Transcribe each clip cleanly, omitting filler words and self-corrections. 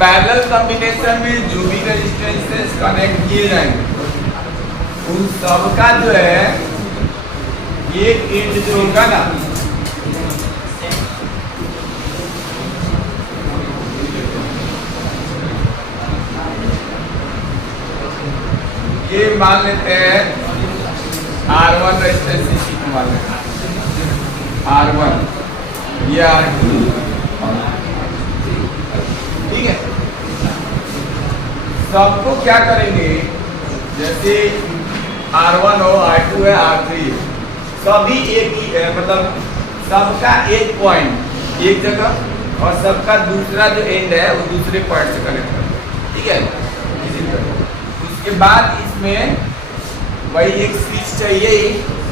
Parallel combination में जो भी रेजिस्टेंसेस कनेक्ट किए जाएंगे उन सब का जो है एक एंड जो होगा ना ये मान लेते हैं R1 रेजिस्टेंस इसी को मान लेते हैं R1 ये R2 ठीक है। सबको क्या करेंगे जैसे R1 हो R2 है R3 है सभी एक ही है मतलब सबका एक पॉइंट एक जगह और सबका दूसरा जो एंड है वो दूसरे पॉइंट से कनेक्ट करते हैं ठीक है इसी तरह। उसके बाद इसमें वही एक स्विच चाहिए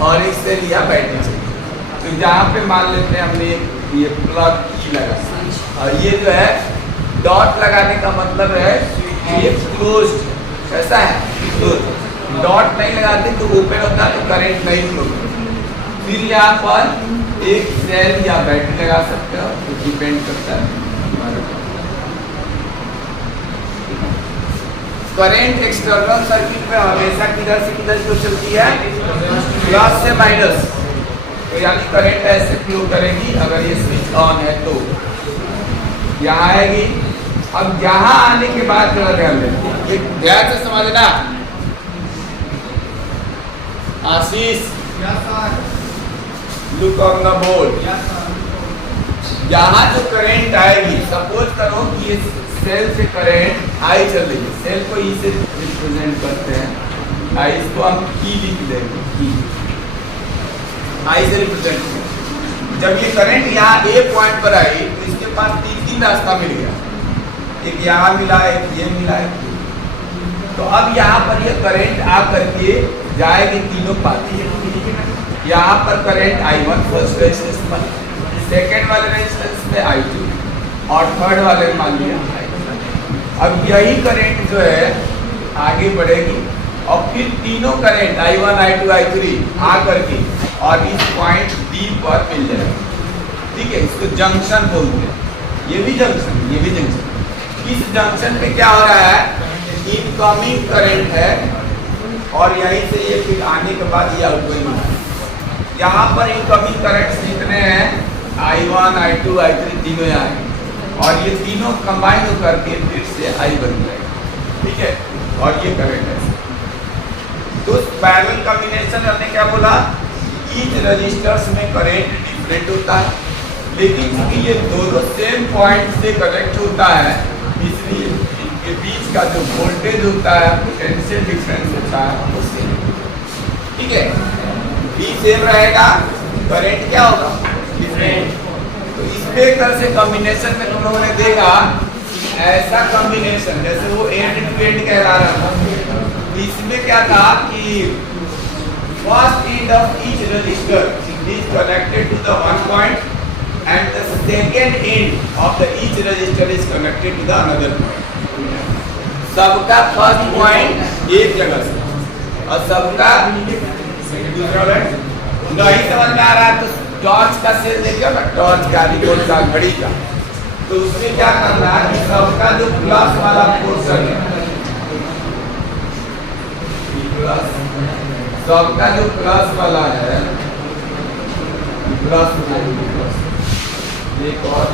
और एक से लिया बैटरी चाहिए। तो जहाँ पे मान लेते हैं हमने ये प्लग की लगा और ये जो है डॉट लगाने का मतलब है ये क्लोज्ड कैसा है क्लोज डॉट नहीं लगाते तो ओपन होता है तो करंट नहीं फ्लो करता। फिर यहाँ पर एक सेल या बैटरी लगा सकते हो तो डिपेंड करता है। करंट एक्सटर्नल सर्किट में हमेशा किधर से किधर को चलती है प्लस से माइनस तो यानी करंट ऐसे फ्लो करेगी अगर ये स्विच ऑन है तो यहाँ आएगी। अब यहाँ आने के बाद जरा ध्यान दें ध्यान से समझना आशीष लुक ऑन द बोर्ड यहाँ जो करंट आएगी सपोज करो कि ये सेल से करंट आई चल रही है सेल को ई से रिप्रेजेंट करते हैं आई इसको हम की लिख देंगे की आई से रिप्रेजेंट करें। जब ये करंट यहाँ ए पॉइंट पर आई तो इसके पास तीन रास्ता मिल गया एक यहाँ मिला एक ये मिला एक तो अब यहाँ पर ये करंट आ करके जाएगी तीनों पाती है। यहाँ पर करंट I1 फर्स्ट रेजिस्टेंस पर सेकेंड वाले रेजिस्टेंस में I2 और थर्ड वाले में मान लिया अब यही करंट जो है आगे बढ़ेगी और फिर तीनों करंट I1 I2 I3 आ करके और इस पॉइंट D पर मिल जाएगा ठीक है। इसको जंक्शन बोलते हैं ये भी जंक्शन इस जंक्शन पे क्या हो रहा है इनकमिंग करंट है और यहीं से ये फिर आने के बाद ये आउटगोइंग है। यहाँ पर इनकमिंग करंट कितने हैं I1 I2 I3 तीनों यहाँ और ये तीनों कंबाइन होकर के फिर से I बन जाएगा ठीक है और ये करंट है। तो पैरेलल कॉम्बिनेशन हमने क्या बोला ईच रजिस्टर्स में करंट डिफरेंट होता है लेकिन क्योंकि ये दोनों सेम पॉइंट से कनेक्ट होता है इसलिए इनके बीच का जो वोल्टेज होता है पोटेंशियल डिफरेंस होता है वो सेम ठीक है। B सेम रहेगा करंट क्या होगा डिफरेंट। तो इसमें एक तरह से कॉम्बिनेशन में तुम लोगों ने देखा ऐसा कॉम्बिनेशन जैसे वो एंड टू एंड कहला रहा था इसमें क्या था कि first end of each register is connected to the one point and the second end of the each register is connected to the another point। सबका फर्स्ट पॉइंट एक जगह से और सबका दूसरा नहीं समझ में आ रहा है तो टॉर्च का सेल देखिए ना टॉर्च का रिमोट का घड़ी का तो उसमें क्या करना है कि सबका जो प्लस वाला पोर्शन है सबका जो प्लस वाला है प्लस एक और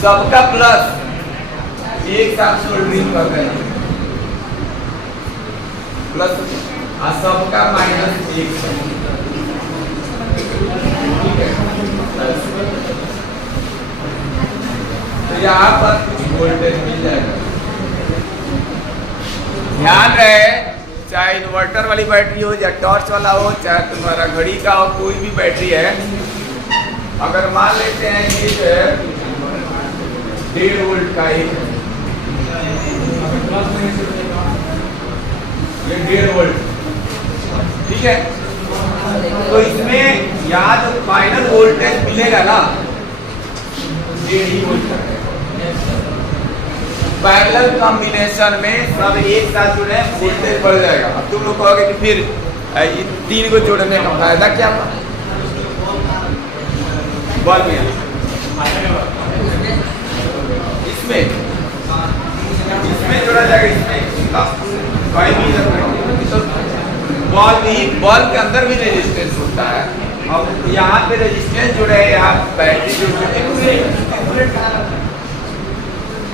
सबका प्लस एक साथ सोल्डरिंग कर रहे हैं प्लस और सबका माइनस एक तो यहाँ पर कुछ वोल्टेज मिल जाएगा। ध्यान रहे चाहे इन्वर्टर वाली बैटरी हो या टॉर्च वाला हो चाहे तुम्हारा घड़ी का हो कोई भी बैटरी है अगर मान लेते हैं ये जो है 1.5 वोल्ट का एक ये 1.5 वोल्ट ठीक है तो इसमें यहाँ जो फाइनल वोल्टेज मिलेगा ना 1.5 वोल्ट का पैरेलल कॉम्बिनेशन में सब एक साथ जुड़े वोल्टेज बढ़ जाएगा। अब तुम लोग कहोगे कि फिर ये तीन को जोड़ने का फायदा क्या हुआ बॉल में इसमें जोड़ा जाएगा, इसमें कहीं भी तो बॉल के अंदर भी रेजिस्टेंस होता है। अब यहाँ पे रेजिस्टेंस जुड़े है, यहाँ बैटरी जुड़े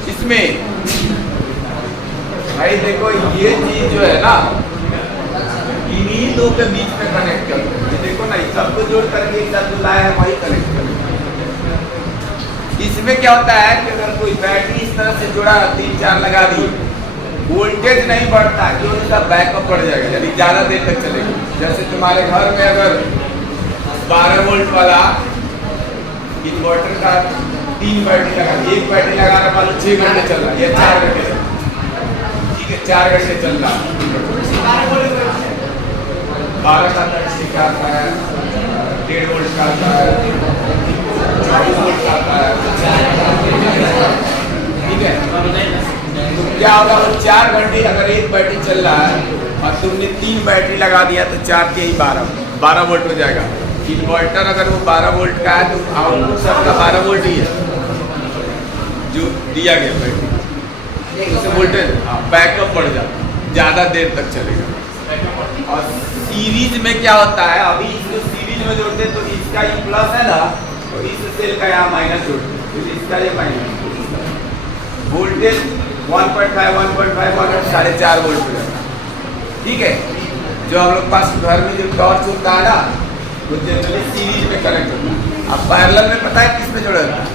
इसमें। भाई देखो ये चीज जो है ना, इन्हीं दो के बीच में कनेक्ट करते हैं। देखो ना, सबको जोड़ करके एक साथ लाया है, वही कनेक्ट करते हैं। इसमें क्या होता है कि अगर कोई बैटरी इस तरह से जुड़ा 3-4 लगा दी, वोल्टेज नहीं बढ़ता, क्यों? उसका बैकअप बढ़ जाएगा, यानी ज्यादा देर तक चलेगा। जैसे तुम्हारे घर में अगर 12 वोल्ट वाला इन्वर्टर का 3 बैटरी लगा, एक बैटरी लगा रहा, मान लो 6 घंटे चल रहा है या 4 घंटे चल रहा है, ठीक है, 4 घंटे चल रहा है, 12 का 6 का आता है, 1.5 वोल्ट का आता है, 24 वोल्ट का आता है, ठीक है। तो क्या होगा, वो 4 घंटे अगर एक बैटरी चल रहा है और तुमने 3 बैटरी लगा दिया तो 4 के ही 12 वोल्ट हो जाएगा। इन्वर्टर अगर वो 12 वोल्ट का है तो आउटपुट सबका 12 वोल्ट ही है जो दिया गया बैटरी, उससे वोल्टेज बैकअप बढ़ जाता है, ज़्यादा देर तक चलेगा। और सीरीज में क्या होता है, अभी इसको सीरीज में जोड़ते हैं तो इसका ये प्लस है ना, तो इस सेल का यहाँ माइनस जोड़ते हैं, तो इसका ये माइनस, वोल्टेज 1.5 1.5 4.5 वोल्ट हो जाता है, ठीक है। जो हम लोग पास घर में जो टॉर्च होता है ना, वो जनरली सीरीज में कनेक्ट होता है। अब पैरेलल में पता है किस में जोड़ा जाता है?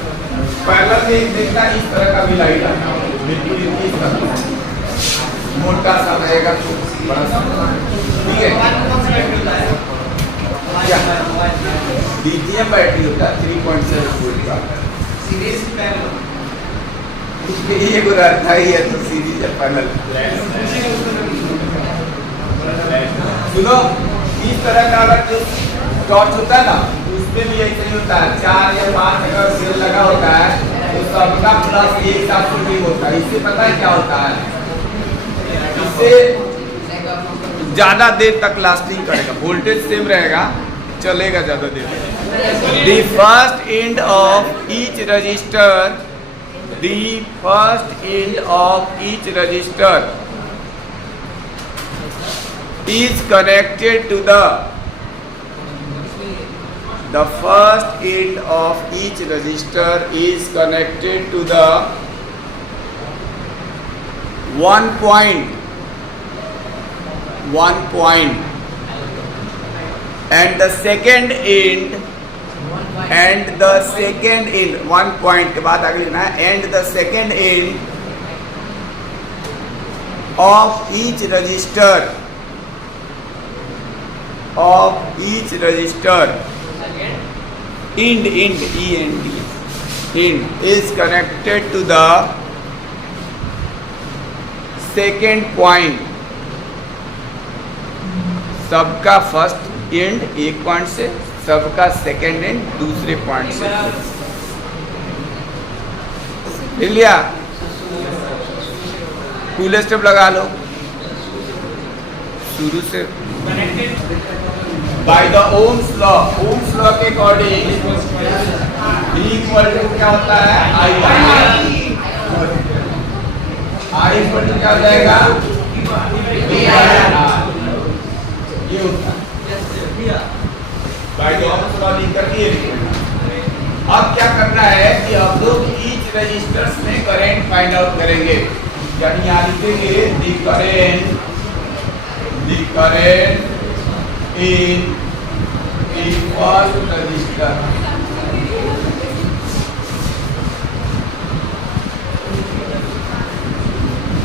पैरेलल में देखना इस तरह का भी लाइट आता है, बिल्कुल इस तरह मोटा सा रहेगा, बड़ा सा, ठीक है। लिथियम बैटरी होता है 3.7 वोल्ट का, इसके लिए कोई रहता ही है, तो सीरीज है पैरेलल। सुनो, इस तरह का अगर जो टॉर्च होता है ना, उसमें भी ऐसे ही होता है, 4 या 5 अगर सेल लगा होता है तो सबका प्लस एक साथ शूटिंग होता है। इससे पता है क्या होता है, इससे ज्यादा देर तक लास्टिंग करेगा, वोल्टेज सेम रहेगा, चलेगा ज्यादा देर। The first end of each resistor is connected to the first end of each resistor is connected to the one point and the second end one point के बाद आगे लिखना है, and the second end of each resistor end is connected to the second point। सबका first and एक point से, सबका second and दूसरे पॉइंट से। लिख लिया? कूल स्टेप लगा लो शुरू से। बाय द ओम्स लॉ के अकॉर्डिंग E इक्वल टू क्या होता है, I इक्वल टू क्या हो जाएगा, ये होता है। बाय द ओम्स लॉ लिख कर दिए। अब क्या करना है कि हम लोग ईच रजिस्टर्स में करंट फाइंड आउट करेंगे, यानी यहाँ लिखेंगे the current in first register.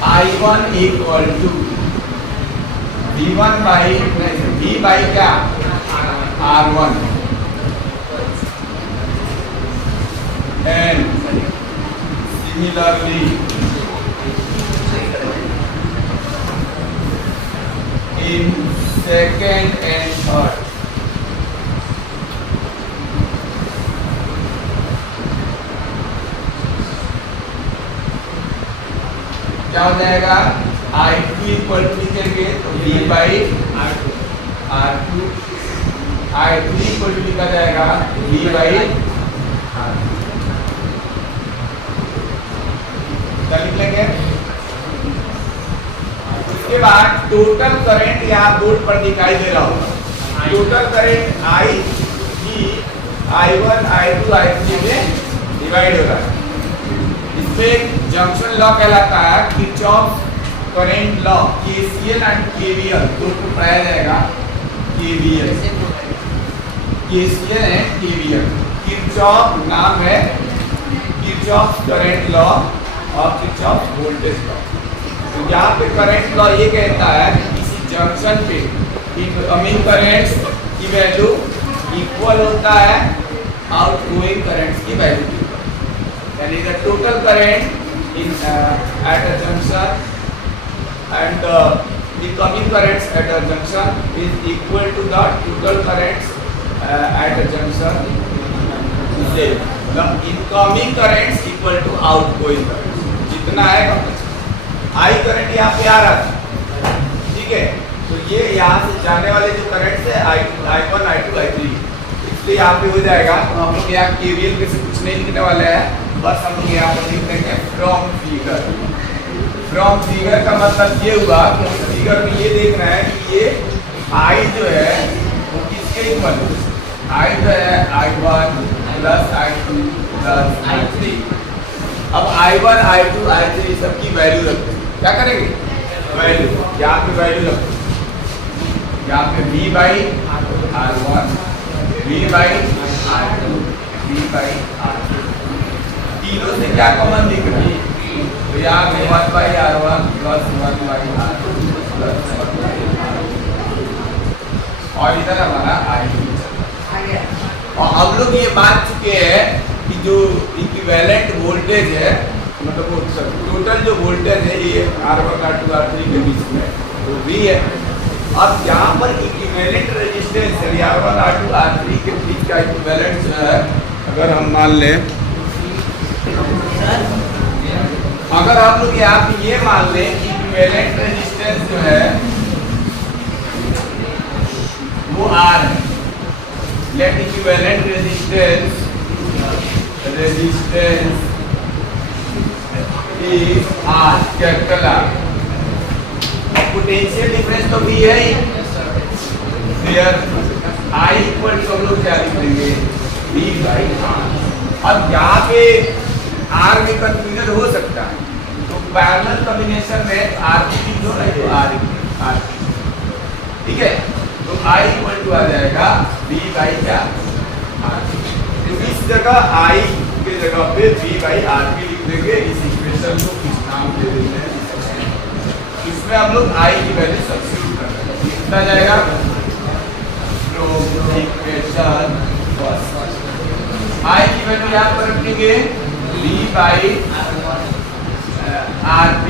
I1 equal to V1 by क्या, R1 and similarly in second and third। क्या हो जाएगा, I2 इक्वल टू लिखेंगे तो V by R2, I3 equal to लिखा जाएगा V बाई क्या लिख लेंगे? उसके बाद टोटल करंट यहाँ बोर्ड पर दिखाई दे रहा होगा। Total current I he I1 I2 I3 में डिवाइड हो रहा है। इसमें जंक्शन लॉ कहलाता है Kirchhoff current law, KCL and KVL दोनों पढ़ाया जाएगा। KVL, KCL and KVL। Kirchhoff नाम है किरचॉफ करंट लॉ और किरचॉफ वोल्टेज लॉ। तो यहाँ पे करंट लॉ ये कहता है कि किसी जंक्शन पे इनकमिंग करंट्स की वैल्यू इक्वल होता है आउटगोइंग करंट्स की वैल्यू की, यानी the total current in at a junction and the coming currents at a junction is equal to the total currents at a junction. The incoming currents equal to outgoing currents. जितना है I current यहाँ पे आ रहा था, ठीक है, तो ये यहाँ से जाने वाले जो करंट्स है I1 I2 I3, इसलिए यहाँ पे हो जाएगा। तो हम लोग यहाँ KVL के से कुछ नहीं लिखने वाले हैं, बस हम लोग यहाँ पर लिख देंगे फ्रॉम फिगर। फ्रॉम फिगर का मतलब ये हुआ कि फिगर में ये देखना है कि ये I जो है वो किसके इक्वल है। I जो है I1 plus I2 plus I3। अब I1 I2 I3 सबकी वैल्यू रखते हैं। क्या करेंगे? वैल्यू यहाँ पे वैल्यू रखते हैं, यहाँ पे V by R1 V by R2 V by R3। तीनों से क्या कॉमन दिख रहा है? तो यहाँ पे 1 by R1 plus 1 by R2 plus 1 by R3 और इधर हमारा I2। और हम लोग ये मान चुके हैं कि जो इक्विवेलेंट वोल्टेज है, मतलब वो टोटल जो वोल्टेज है ये R1 R2 R3 के बीच में तो V है। अब यहाँ पर इक्विवेलेंट रेजिस्टेंस है R1 R2 R3 के बीच का इक्विवेलेंट जो है, अगर हम मान लें, अगर आप लोग यहाँ पे ये मान लें कि इक्विवेलेंट रेजिस्टेंस जो है वो R है, let equivalent resistance is R, capital R। अब पोटेंशियल डिफरेंस तो भी है ही, फिर I इक्वल टू हम लोग क्या लिख देंगे? V by R। अब यहाँ पे R में कंफ्यूजन हो सकता है, तो पैरेलल कॉम्बिनेशन में RP जो है तो R, ठीक है, तो I इक्वल टू आ जाएगा V बाई क्या R। तो इस जगह I के जगह पे V बाई RP लिख देंगे। इस इक्वेशन को किस नाम दे देते हैं? इसमें हम लोग I की वैल्यू सब्स्टिट्यूट कर देंगे, कितना जाएगा? तो इक्वेशन I की वैल्यू यहाँ पर रखेंगे V बाई RP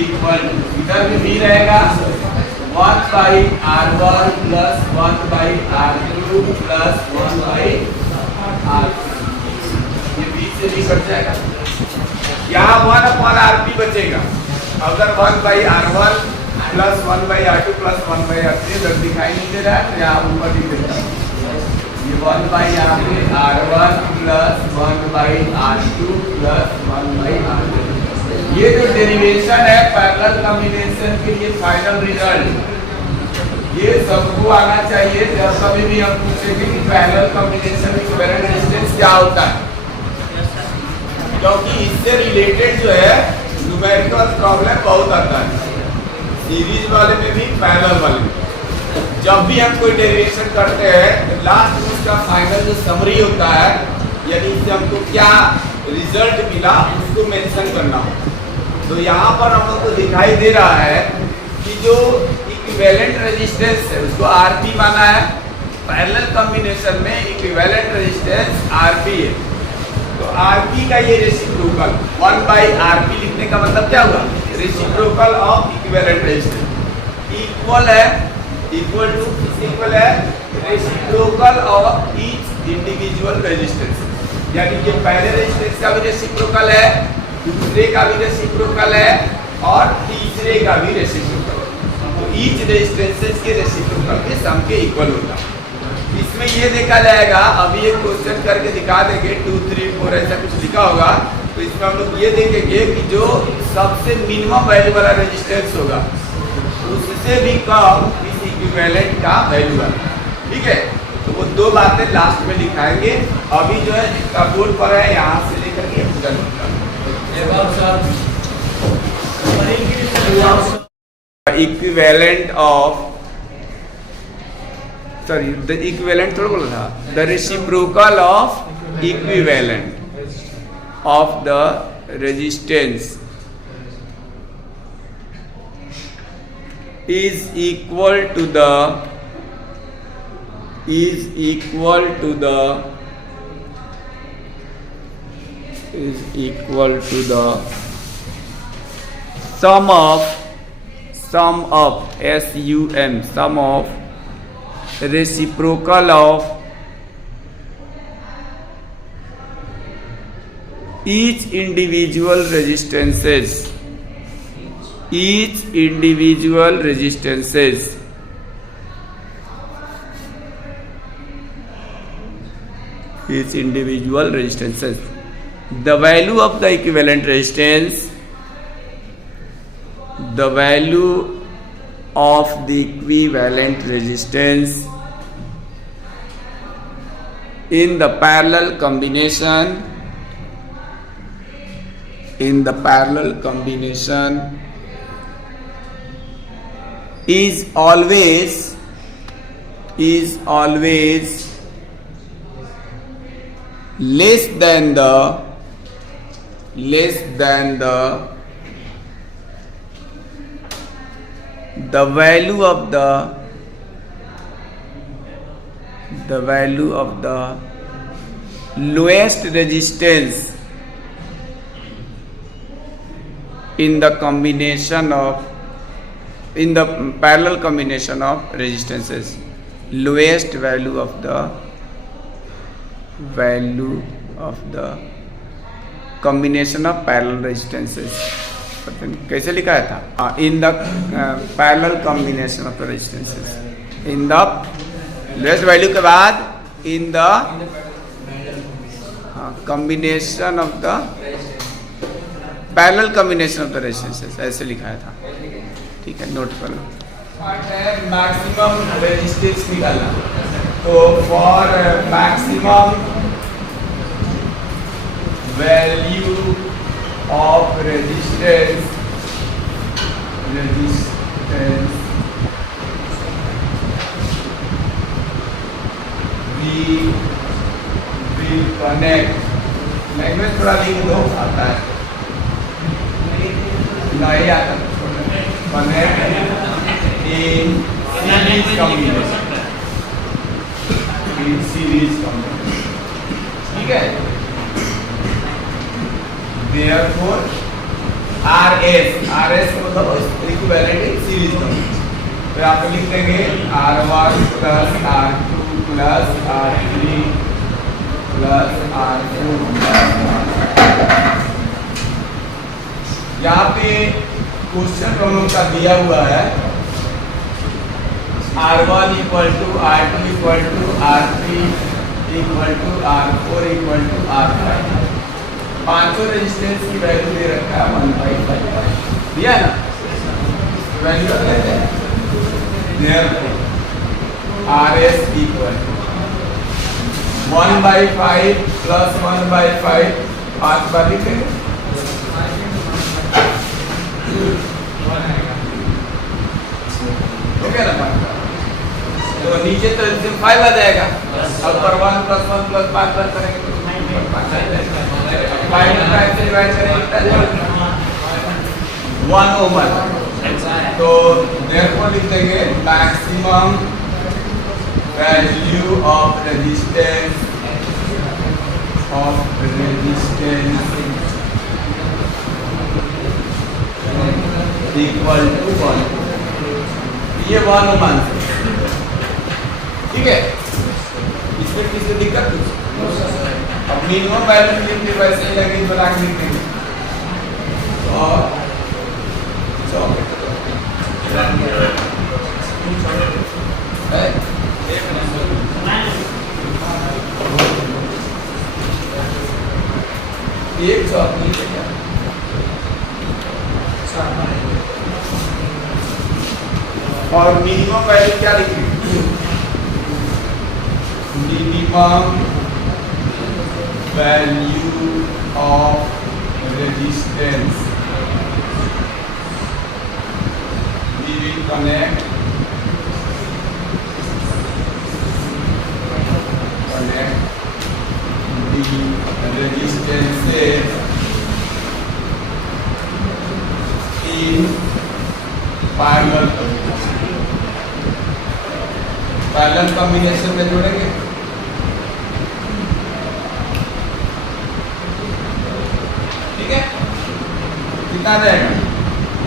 इक्वल, इधर भी V रहेगा 1 by R1 plus 1 by R2 plus 1 by R3। ये V से भी कट जाएगा, यहाँ 1 अपॉन RP बचेगा। अगर 1 by R1 plus 1 by R2 plus 1 by R3 इधर दिखाई नहीं दे रहा है, तो यहाँ ऊपर लिख देता हूँ ये 1 बाई यहाँ पे R1 plus 1 by R2 plus 1 by R3। ये जो डेरिवेशन है पैरेलल कॉम्बिनेशन के लिए फाइनल रिजल्ट, ये सबको आना चाहिए जब कभी भी हम पूछेंगे कि पैरेलल कॉम्बिनेशन में इक्विवेलेंट रेजिस्टेंस क्या होता है, क्योंकि इससे रिलेटेड जो है न्यूमेरिकल प्रॉब्लम बहुत आता है, सीरीज वाले में भी पैरेलल वाले में। जब भी हम कोई डेरिवेशन करते हैं तो लास्ट में उसका फाइनल जो समरी होता है, यानी इससे हमको क्या रिजल्ट मिला उसको मेंशन करना हो। तो यहाँ पर हम लोग को दिखाई दे रहा है कि जो इक्विवेलेंट रेजिस्टेंस है उसको RP माना है, पैरेलल कॉम्बिनेशन में इक्विवेलेंट रेजिस्टेंस RP है। तो RP का ये रेसिप्रोकल 1 बाई RP लिखने का मतलब क्या हुआ? Reciprocal of equivalent resistance equal है, इक्वल टू इक्वल है reciprocal of each individual resistance, यानी ये पहले रेजिस्टेंस का भी रेसिप्रोकल है, दूसरे का भी रेसिप्रोकल है और तीसरे का भी रेसिप्रोकल है। तो ईच रेजिस्टेंसेस के रेसिप्रोकल के सम के इक्वल होता है। इसमें ये देखा जाएगा, अभी एक क्वेश्चन करके दिखा देंगे 2 3 4 ऐसा कुछ लिखा होगा, तो तो इसमें हम लोग ये देखेंगे कि जो सबसे मिनिमम वैल्यू वाला रेजिस्टेंस होगा उससे भी कम इस इक्विवेलेंट का वैल्यू है। ठीक है, तो वो दो बातें लास्ट में दिखाएंगे। अभी जो है जिसका बोर्ड पर है यहाँ से लेकर के पूरा इक्विवेलेंट ऑफ the equivalent थोड़ा बोला था, the reciprocal of equivalent of the resistance is equal to the sum of sum of reciprocal of each individual resistances the value of the equivalent resistance, the value of the equivalent resistance in the parallel combination is always less than the value of the lowest resistance in the parallel combination of resistances. Lowest value of the combination of parallel resistances. कैसे लिखा था? In the parallel combination of the resistances. In the lowest value के बाद in the combination of the parallel combination of the resistances, ऐसे लिखा था। ठीक है, नोट कर लो। मैक्सिमम रेजिस्टेंस निकालना, तो for maximum value of resistance we will connect, language थोड़ा लिख दो, आता है नहीं आता, connect in series combination, ठीक है। Therefore, RS को मतलब इक्विवेलेंट इन सीरीज कम्बिनेशन, तो आप लिख देंगे R1 plus R2 plus R3 plus R4 यहाँ पे क्वेश्चन हम लोग का दिया हुआ है R1 equal to R2 equal to R3 equal to R4 equal to R5, पांचों रेजिस्टेंस की वैल्यू दे रखा है 1/5 दिया ना, वैल्यू रख लेते हैं। Therefore, RS इक्वल 1/5 प्लस 1/5, 5 बार लिखेंगे, ओके ना। तो नीचे तो 5 आ जाएगा, अब पर 1 प्लस 1 प्लस 5 बार करेंगे तो 5 आ जाएगा। 5 से डिवाइड करेंगे 1 ओवर, तो therefore लिख देंगे maximum value of resistance equal to 1, ये 1 ओवर, ठीक है। इसमें किसी दिक्कत कुछ, अब मिनिमम वैल्यू लिखते वैसे ही लगे बना के लिखेंगे, और एक चौक नहीं है क्या? और मिनिमम वैल्यू क्या लिखी? Minimum value of resistance we will connect the resistances in parallel combination में जोड़ेंगे। ठीक है, कितना जाएगा?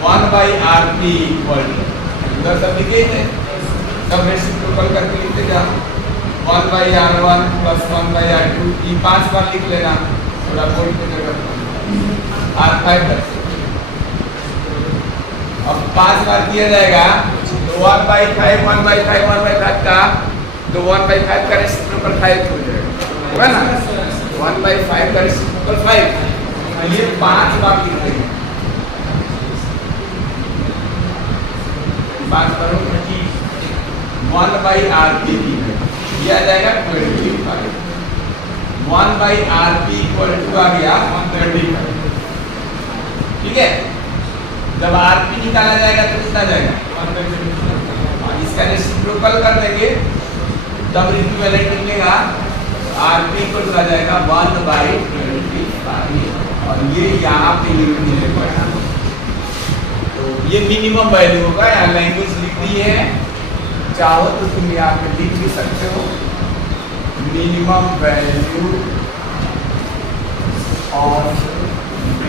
1/RP इक्वल उधर सब लिखे ही थे, सब रेसिप्रोकल करके लिखते जा। 1/R1 प्लस 1/R2 ये 5 बार लिख लेना, थोड़ा बोल्ड की जगह R5 करके। अब 5 बार किया जाएगा तो 1/5 1/5 1/5 का तो 1/5 का रेसिप्रोकल 5 हो जाएगा, होगा ना? 1/5 का रेसिप्रोकल 5, ये 5 बार लिख देंगे। बात करो 1/RP दिया जाएगा 25। 1/RP इक्वल टू आ गया 125। ठीक है, जब RP निकाला जाएगा तो कितना जाएगा? 125। इसका रेसिप्रोकल कर देंगे तब इक्विवेलेंट निकलेगा। RP इक्वल टू आ जाएगा 1/25 और ये यहाँ पे मिलेगा। ये मिनिमम वैल्यू होगा, यहाँ लैंग्वेज लिख दी है, चाहो तो तुम यहाँ पे लिख भी सकते हो। Minimum value of the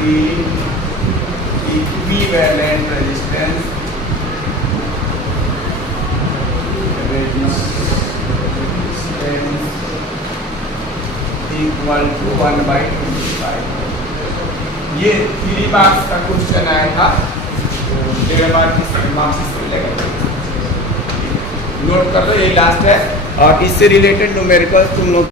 equivalent resistance equal to 1/25। ये 3 मार्क्स का क्वेश्चन आया था, मेरे मार्क्स नोट कर लो, ये लास्ट है। और इससे रिलेटेड न्यूमेरिकल्स तुम नोट